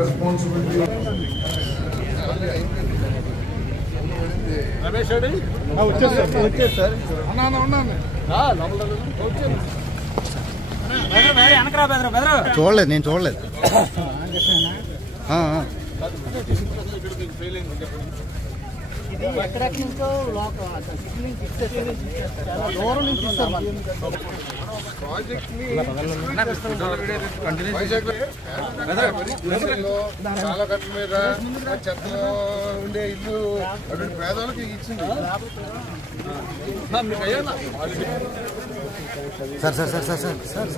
Responsibility Ramesh వచ్చేసారు చూడలేదు, నేను చూడలేదు. ఎక్కడెక్కడి నుంచో దూరం నుంచి చాలా కట్ల మీద చెత్తలో ఉండే ఇల్లు అటువంటి పేదవాళ్ళకి ఇచ్చింది. Sir sir sir sir sir sir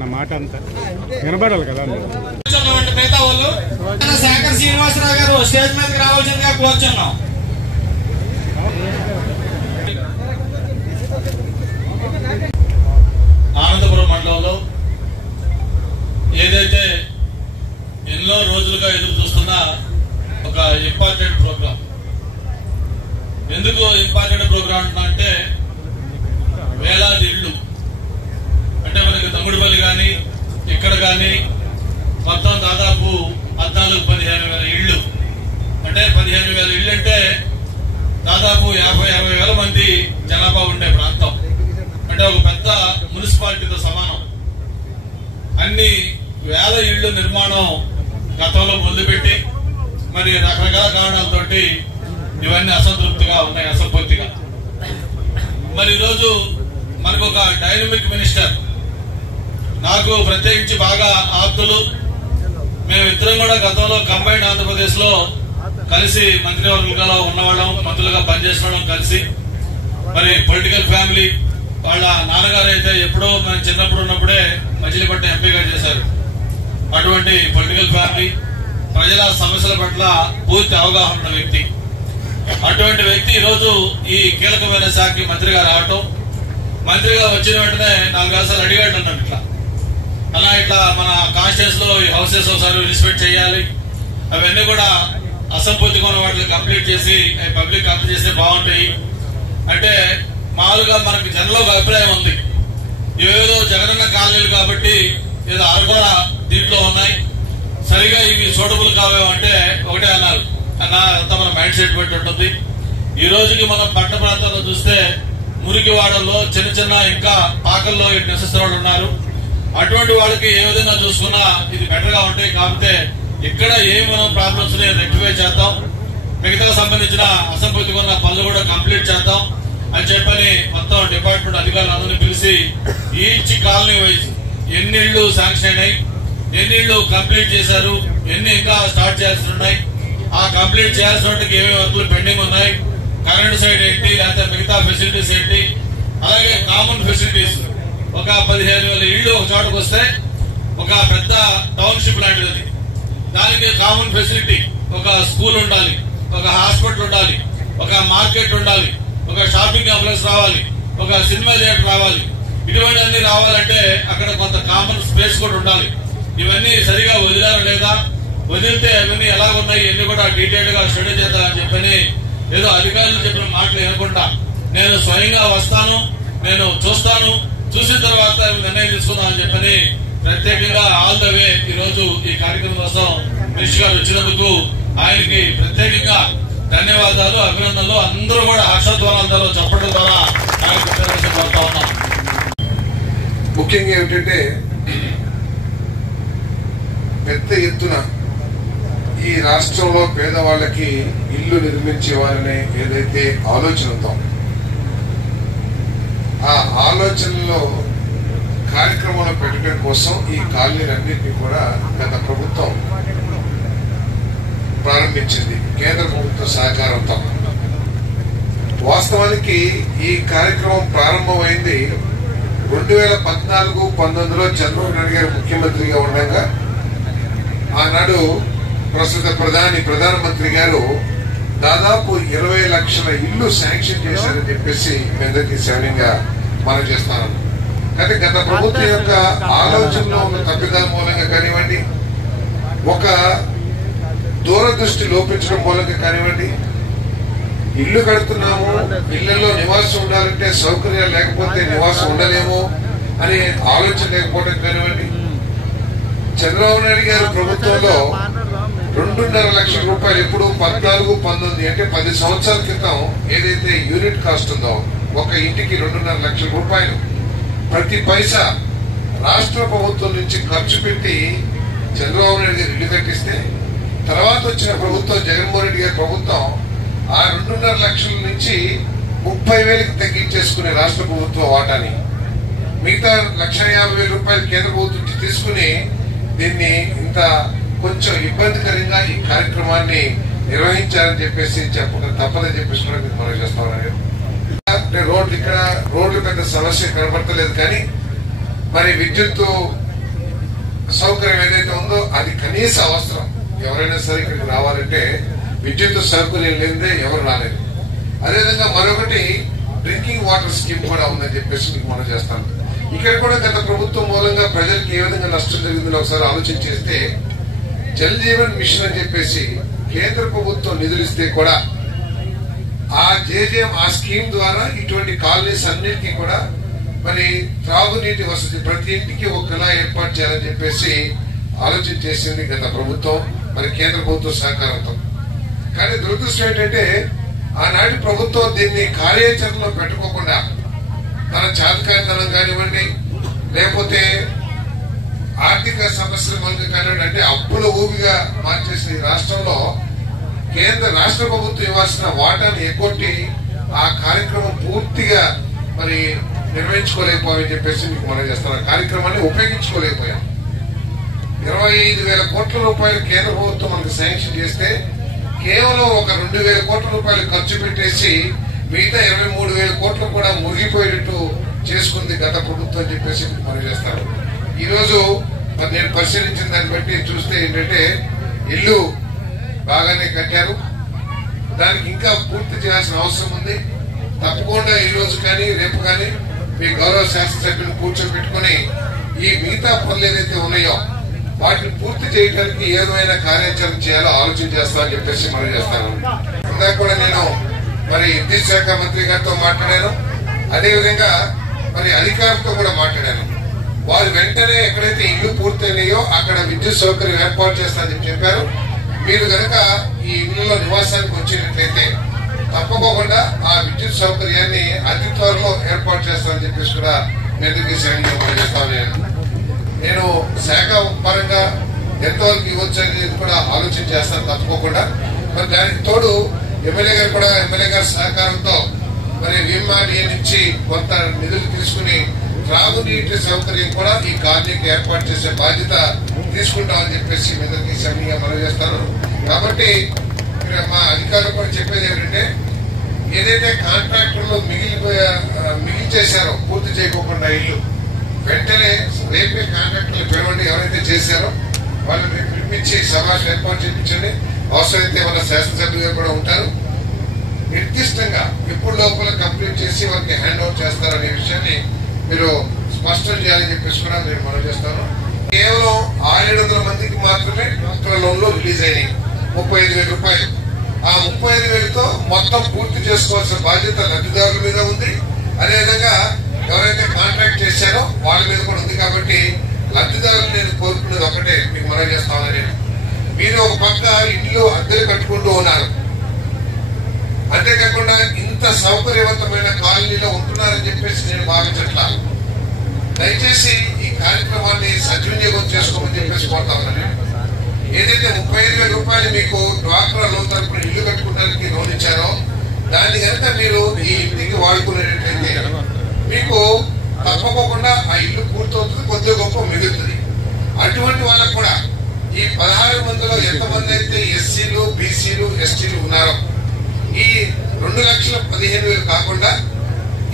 నా మాట అంతా వినబడాలి కదా. మిగతా వాళ్ళు శేఖర్ శ్రీనివాసరావు గారు స్టేజ్ మీదకి రావాల్సిందిగా కోరుచున్నాం. ఆనందపురం మండలంలో ఏదైతే ఎన్నో రోజులుగా ఎదురు చూస్తున్న ఒక ఇంపార్టెంట్ ప్రోగ్రాం. ఎందుకు ఇంపార్టెంట్ ప్రోగ్రాం అంటే వేలాది ఇళ్ళు అంటే మనకి తమ్ముడిపల్లి కానీ ఇక్కడ కానీ మొత్తం దాదాపు 14-15,000 ఇళ్ళు. అంటే 15,000 ఇళ్ళు అంటే దాదాపు 50-60,000 మంది జనాభా ఉండే ప్రాంతం. అంటే ఒక పెద్ద మున్సిపాలిటీతో సమానం. అన్ని వేల ఇళ్ళు నిర్మాణం గతంలో మొదలుపెట్టి మరి రకరకాల కారణాలతోటి ఇవన్నీ అసంతృప్తిగా ఉన్నాయి, అసంపూర్తిగా. మరి ఈరోజు మనకు ఒక డైనమిక్ మినిస్టర్, నాకు ప్రత్యేకించి బాగా ఆప్తులు, మేమిద్దరం కూడా గతంలో కంబైన్డ్ ఆంధ్రప్రదేశ్ లో కలిసి మంత్రివర్గంలో ఉన్నవాళ్ళం, మంత్రులుగా పనిచేసిన కలిసి. మరి పొలిటికల్ ఫ్యామిలీ, వాళ్ళ నాన్నగారు అయితే ఎప్పుడో మనం చిన్నప్పుడు ఉన్నప్పుడే మజిలీపట్నం ఎంపీగా చేశారు. అటువంటి పొలిటికల్ ఫ్యామిలీ, ప్రజల సమస్యల పట్ల పూర్తి అవగాహన ఉన్న వ్యక్తి. అటువంటి వ్యక్తి ఈరోజు ఈ కీలకమైన శాఖకి మంత్రిగా రావటం, మంత్రిగా వచ్చిన వెంటనే 4 సార్లు అడిగాడు అన్నట్టు. అలా ఇట్లా మన కాన్స్టిట్యూన్స్ లో ఈ హౌసెస్ ఒకసారి రిస్పెక్ట్ చేయాలి, అవన్నీ కూడా అసంపూర్తిగా ఉన్న వాటిని కంప్లీట్ చేసి పబ్లిక్ కంప్లీట్ చేస్తే బాగుంటాయి అంటే, మామూలుగా మనకి జనంలో ఒక అభిప్రాయం ఉంది, ఏదో జగనన్న కాలనీలు కాబట్టి ఏదో అరకొర దీంట్లో ఉన్నాయి, సరిగా ఇవి సూటబుల్ కావేమంటే ఒకటే అన్నారు. అంతా మన మైండ్ సెట్ పెట్టి ఉంటుంది. ఈ రోజుకి మనం పట్టణ ప్రాంతాల్లో చూస్తే మురికి వాడల్లో చిన్న చిన్న ఇంకా పాకల్లో నివసిస్తున్న వాళ్ళు ఉన్నారు. అటువంటి వాళ్ళకి ఏ విధంగా చూసుకున్నా ఇది బెటర్ గా ఉంటాయి. కాకపోతే ఇక్కడ ఏమి మనం ప్రాబ్లమ్స్ రెక్టిఫై చేద్దాం, మిగతా సంబంధించిన అసంపూర్తిగా ఉన్న పనులు కూడా కంప్లీట్ చేద్దాం అని చెప్పని మొత్తం డిపార్ట్మెంట్ అధికారులందరినీ పిలిచి ఈచ్ కాలనీ వైజ్ ఎన్ని ఇళ్లు శాంక్షన్ అయినాయి, ఎన్ని ఇళ్లు కంప్లీట్ చేశారు, ఎన్ని ఇంకా స్టార్ట్ చేయాల్సి ఉన్నాయి, ఆ కంప్లీట్ చేయాల్సిన ఏమేమి వర్కులు పెండింగ్ ఉన్నాయి, కరెంట్ సైడ్ ఏంటి, లేకపోతే మిగతా ఫెసిలిటీస్ ఏంటి, అలాగే కామన్ ఫెసిలిటీస్ ఒక 15,000 ఇళ్లు ఒక చోటకు వస్తే ఒక పెద్ద టౌన్షిప్ లాంటిది. దానికి కామన్ ఫెసిలిటీ ఒక స్కూల్ ఉండాలి, ఒక హాస్పిటల్ ఉండాలి, ఒక మార్కెట్ ఉండాలి, ఒక షాపింగ్ కాంప్లెక్స్ రావాలి, ఒక సినిమా థియేటర్ రావాలి. ఇటువంటివన్నీ రావాలంటే అక్కడ కొంత కామన్ స్పేస్ కూడా ఉండాలి. ఇవన్నీ సరిగా వదిలారా లేదా, వదిలితే అవన్నీ ఎలా ఉన్నాయి ఇవన్నీ కూడా డీటెయిల్ గా స్టడీ చేద్దామని చెప్పని ఏదో అధికారులు చెప్పిన మాటలు వినకుండా నేను స్వయంగా వస్తాను, నేను చూస్తాను, చూసిన తర్వాత నిర్ణయం తీసుకుందామని చెప్పని ప్రత్యేకంగా ఆల్ ద వే ఈ రోజు ఈ కార్యక్రమం కోసం మినిస్టర్ గారు వచ్చినందుకు ఆయనకి ప్రత్యేకంగా ధన్యవాదాలు, అభినందనలు. అందరూ కూడా హర్షధ్వానాలతో చెప్పడం ద్వారా ఆయనకు కోరుతా ఉన్నాం. ముఖ్యంగా ఏమిటంటే పెద్ద ఎత్తున ఈ రాష్ట్రంలో పేదవాళ్ళకి ఇల్లు నిర్మించేవారనే ఏదైతే ఆలోచన ఉందో ఆ ఆలోచనలో కార్యక్రమాలు పెట్టడం కోసం ఈ కాలనీలన్నింటినీ కూడా గత ప్రభుత్వం ప్రారంభించింది కేంద్ర ప్రభుత్వ సహకారంతో. వాస్తవానికి ఈ కార్యక్రమం ప్రారంభమైంది 2014-19లో చంద్రబాబు నాయుడు గారు ముఖ్యమంత్రిగా ఉండగా ఆనాడు ప్రస్తుత ప్రధానమంత్రి గారు దాదాపు 20 లక్షల ఇల్లు శాంక్షన్ చేశారని చెప్పేసి మీ అందరికీ సవినయంగా మనం చేస్తున్నాను. అయితే గత ప్రభుత్వం యొక్క ఆలోచనలో ఉన్న తప్పిదాల మూలంగా కానివ్వండి, ఒక దూరదృష్టి లోపించడం మూలంగా కానివ్వండి, ఇల్లు కడుతున్నాము, ఇళ్లలో నివాసం ఉండాలంటే సౌకర్యాలు లేకపోతే నివాసం ఉండలేము అనే ఆలోచన లేకపోవడం కానివ్వండి, చంద్రబాబు నాయుడు గారి ప్రభుత్వంలో 2.5 లక్షల రూపాయలు ఎప్పుడు 14-19 అంటే 10 సంవత్సరాల క్రితం ఏదైతే యూనిట్ కాస్ట్ ఉందో ఒక ఇంటికి 2.5 లక్షల రూపాయలు ప్రతి పైసా రాష్ట్ర ప్రభుత్వం నుంచి ఖర్చు పెట్టి చంద్రబాబు నాయుడు గారు ఇల్లు కట్టిస్తే, తర్వాత వచ్చిన ప్రభుత్వం జగన్మోహన్ రెడ్డి గారి ప్రభుత్వం ఆ 2.5 లక్షల నుంచి 30,000కి తగ్గించేసుకునే రాష్ట్ర ప్రభుత్వ వాటాని మిగతా 1,50,000 రూపాయలు కేంద్ర ప్రభుత్వం నుంచి తీసుకుని దీన్ని ఇంత కొంచెం ఇబ్బందికరంగా ఈ కార్యక్రమాన్ని నిర్వహించాలని చెప్పేసి చెప్పక తప్పదని చెప్పేసి కూడా మీకు మనం చేస్తా ఉన్నాను. రోడ్లు పెద్ద సమస్య కనబడతలేదు, కానీ మరి విద్యుత్ సౌకర్యం ఏదైతే ఉందో అది కనీస అవసరం. ఎవరైనా సరే ఇక్కడికి రావాలంటే విద్యుత్ సౌకర్యం లేదే ఎవరు రాలేదు. అదేవిధంగా మరొకటి డ్రింకింగ్ వాటర్ స్కీమ్ కూడా ఉందని చెప్పేసి మీకు మనం చేస్తాం. ఇక్కడ కూడా గత ప్రభుత్వం మూలంగా ప్రజలకు ఏ విధంగా నష్టం జరిగిందో ఒకసారి ఆలోచన చేస్తే, జల్ జీవన్ మిషన్ అని చెప్పేసి కేంద్ర ప్రభుత్వం నిధులు ఇస్తే కూడా ఆ స్కీమ్ ద్వారా ఇటువంటి కాలనీస్ అన్నిటికీ కూడా మరి త్రాగునీటి వసతి ప్రతి ఇంటికి ఒకలా ఏర్పాటు చేయాలని చెప్పేసి ఆలోచన చేసింది గత ప్రభుత్వం, మరి కేంద్ర ప్రభుత్వ సహకారంతో. కానీ దురదృష్టం ఏంటంటే ఆనాటి ప్రభుత్వం దీన్ని కార్యాచరణలో పెట్టుకోకుండా తన చాతకాంతనం కానివ్వండి, లేకపోతే ఆర్థిక సమస్యల మూలంగా కానివ్వండి, అంటే అప్పుల ఊబిగా మార్చేసిన రాష్ట్రంలో రాష్ట్ర ప్రభుత్వం ఇవ్వాల్సిన వాటాను ఎగ్గొట్టి ఆ కార్యక్రమం పూర్తిగా మరి నిర్వహించుకోలేకపోయామని చెప్పేసి మీకు మనం చేస్తాం. కార్యక్రమాన్ని ఉపయోగించుకోలేకపోయాం. 25,000 కోట్ల రూపాయలు కేంద్ర ప్రభుత్వం మనకు శాంక్షన్ చేస్తే కేవలం ఒక 2,000 కోట్ల రూపాయలు ఖర్చు పెట్టేసి మిగతా 23,000 కోట్లు కూడా మురిగిపోయేటట్టు చేసుకుంది గత ప్రభుత్వం అని చెప్పేసి మనం చేస్తాం. ఈ రోజు మరి నేను పరిశీలించిన దాన్ని బట్టి చూస్తే ఏంటంటే ఇల్లు బాగానే కట్టారు, దానికి ఇంకా పూర్తి చేయాల్సిన అవసరం ఉంది. తప్పకుండా ఈ రోజు కానీ రేపు కానీ మీ గౌరవ శాసనసభ్యులు కూర్చోబెట్టుకుని ఈ మిగతా పనులు ఏదైతే ఉన్నాయో వాటిని పూర్తి చేయడానికి ఏమైనా కార్యాచరణ చేయాలో ఆలోచన చేస్తామని చెప్పేసి మనం చేస్తాను. ఇందాక కూడా నేను మరి విద్యుత్ శాఖ మంత్రి గారితో మాట్లాడాను, అదేవిధంగా మరి అధికారులతో కూడా మాట్లాడాను. వారు వెంటనే ఎక్కడైతే ఇల్లు పూర్తయినాయో అక్కడ విద్యుత్ సౌకర్యం ఏర్పాటు చేస్తారని చెప్పారు. మీరు కనుక ఈ ఇళ్లలో నివాసానికి వచ్చేటట్లయితే తప్పకుండా ఆ విద్యుత్ సౌకర్యాన్ని అతి త్వరలో ఏర్పాటు చేస్తానని చెప్పేసి కూడా మెదకి చేస్తాను. నేను శాఖ పరంగా ఎంతవరకు ఇవ్వచ్చు అనేది కూడా ఆలోచన చేస్తాను తప్పకుండా. మరి దానికి తోడు ఎమ్మెల్యే గారి సహకారంతో మరి విఎంఆర్డీఏ నుంచి కొంత నిధులు తీసుకుని త్రాగునీటి సౌకర్యం కూడా ఈ కాలనీకి ఏర్పాటు చేసే బాధ్యత తీసుకుంటామని చెప్పేసి మెదకి సభ్యుగా మనం చేస్తాను. కాబట్టి మా అధికారులు కూడా చెప్పేది ఏంటంటే ఏదైతే కాంట్రాక్టర్లు మిగిల్చేశారో పూర్తి చేయకోకుండా ఇల్లు వెంటనే రేపే కాంట్రాక్టర్లు పిలవండి. ఎవరైతే చేశారో వాళ్ళని పిలిపించి సమావేశం ఏర్పాటు చేయించండి. అవసరమైతే వాళ్ళ శాసనసభ్యులుగా కూడా ఉంటారు. నిర్దిష్టంగా ఎప్పుడు లోపల కంప్లీట్ చేసి వాళ్ళకి హ్యాండ్ ఓవర్ చేస్తారనే విషయాన్ని మీరు స్పష్టం చేయాలని చెప్పేసి కూడా నేను మనం చేస్తాను. కేవలం 600 మందికి మాత్రమే లోన్లు రిలీజ్ అయినాయి, 35,000 రూపాయలు. ఆ 35,000తో మొత్తం పూర్తి చేసుకోవాల్సిన బాధ్యత లబ్ధిదారుల మీద ఉంది. అదేవిధంగా ఎవరైతే కాంట్రాక్ట్ చేశారో వాళ్ళ మీద కూడా ఉంది. కాబట్టి లబ్ధిదారులు నేను కోరుకునేది ఒకటే మీకు మనం చేస్తామని. మీరు ఒక పక్క ఇల్లు అద్దెలు కట్టుకుంటూ ఉన్నారు, అంతేకాకుండా ఇంత సౌకర్యవంతమైన కాలనీలో ఉంటున్నారని చెప్పేసి నేను భావించట్లా. దయచేసి ఈ కార్యక్రమాన్ని సద్వినియోగం చేసుకోమని చెప్పేసి కోరుతా ఉన్నాను. ఏదైతే 35,000 రూపాయలు మీకు డ్వాక్రా లోన్ తరపున ఇల్లు కట్టుకోవడానికి లోన్ ఇచ్చారో దాన్ని కనుక మీరు ఈ ఇంటికి వాడుకునేటట్లయితే మీకు తప్పకోకుండా ఆ ఇల్లు పూర్తవుతుంది, కొద్దిగా గొప్ప మిగులుతుంది. అటువంటి వాళ్ళకు కూడా ఈ 16 మందిలో ఎంతమంది అయితే ఎస్సీలు, బీసీలు, ఎస్టీలు ఉన్నారో ఈ 2,15,000 కాకుండా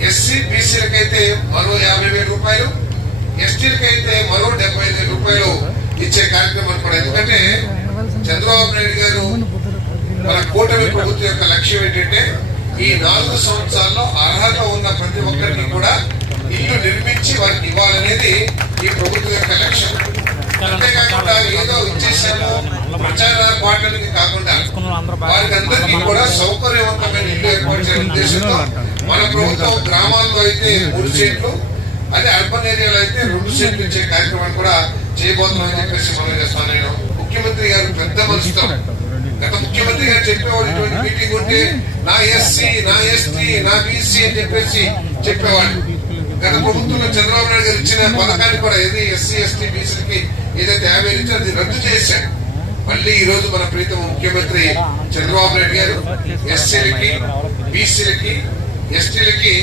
ఎస్సీ బీసీలకైతే మరో 50,000 రూపాయలు, ఎస్టీలకైతే మరో 75,000 రూపాయలు ఇచ్చే కార్యక్రమం కూడా. ఎందుకంటే చంద్రబాబు నాయుడు గారు మన కూటమి ప్రభుత్వం యొక్క లక్ష్యం ఏంటంటే ఈ 4 సంవత్సరాల్లో అర్హత ఉన్న ప్రతి ఒక్కరికి కూడా ఇల్లు నిర్మించి వారికి ఇవ్వాలనేది ఈ ప్రభుత్వం యొక్క లక్ష్యం. అంతేకాకుండా ఏదో ఇచ్చేసాము ప్రచార పాటలకి కాకుండా వారికి అందరికీ కూడా సౌకర్యవంతమైన ఇల్లు ఏర్పాటు చేయాలనే ఉద్దేశంతో మన ప్రభుత్వం గ్రామాల్లో అయితే 3 సెంట్లు, అదే అర్బన్ ఏరియాలో అయితే 2 సెంట్లు ఇచ్చే కార్యక్రమాన్ని కూడా చేయబోతున్నామని చెప్పేసి మనం చేస్తాను. నేను ముఖ్యమంత్రి గారు పెద్ద మనసుతో గత ముఖ్యమంత్రి గారు చెప్పేవాడు ఇటువంటి మీటింగ్ ఉంటే నా ఎస్సీ, నా ఎస్టీ, నా బీసీ అని చెప్పేసి చెప్పేవాడు. గత ప్రభుత్వంలో చంద్రబాబు నాయుడు గారు ఇచ్చిన పథకాన్ని కూడా ఏది ఎస్సీ, ఎస్టీ, బీసీలకి ఏదైతే 50,000 ఇచ్చారో అది రద్దు చేశారు. మళ్ళీ ఈ రోజు మన ప్రీతమ ముఖ్యమంత్రి చంద్రబాబు నాయుడు గారు ఎస్సీలకి, బీసీలకి, ఎస్టీలకి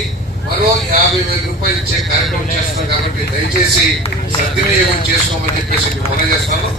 మరో 50,000 రూపాయలు ఇచ్చే కార్యక్రమం చేస్తున్నారు. కాబట్టి దయచేసి సద్వినియోగం చేసుకోమని చెప్పేసి మనం చేస్తాము.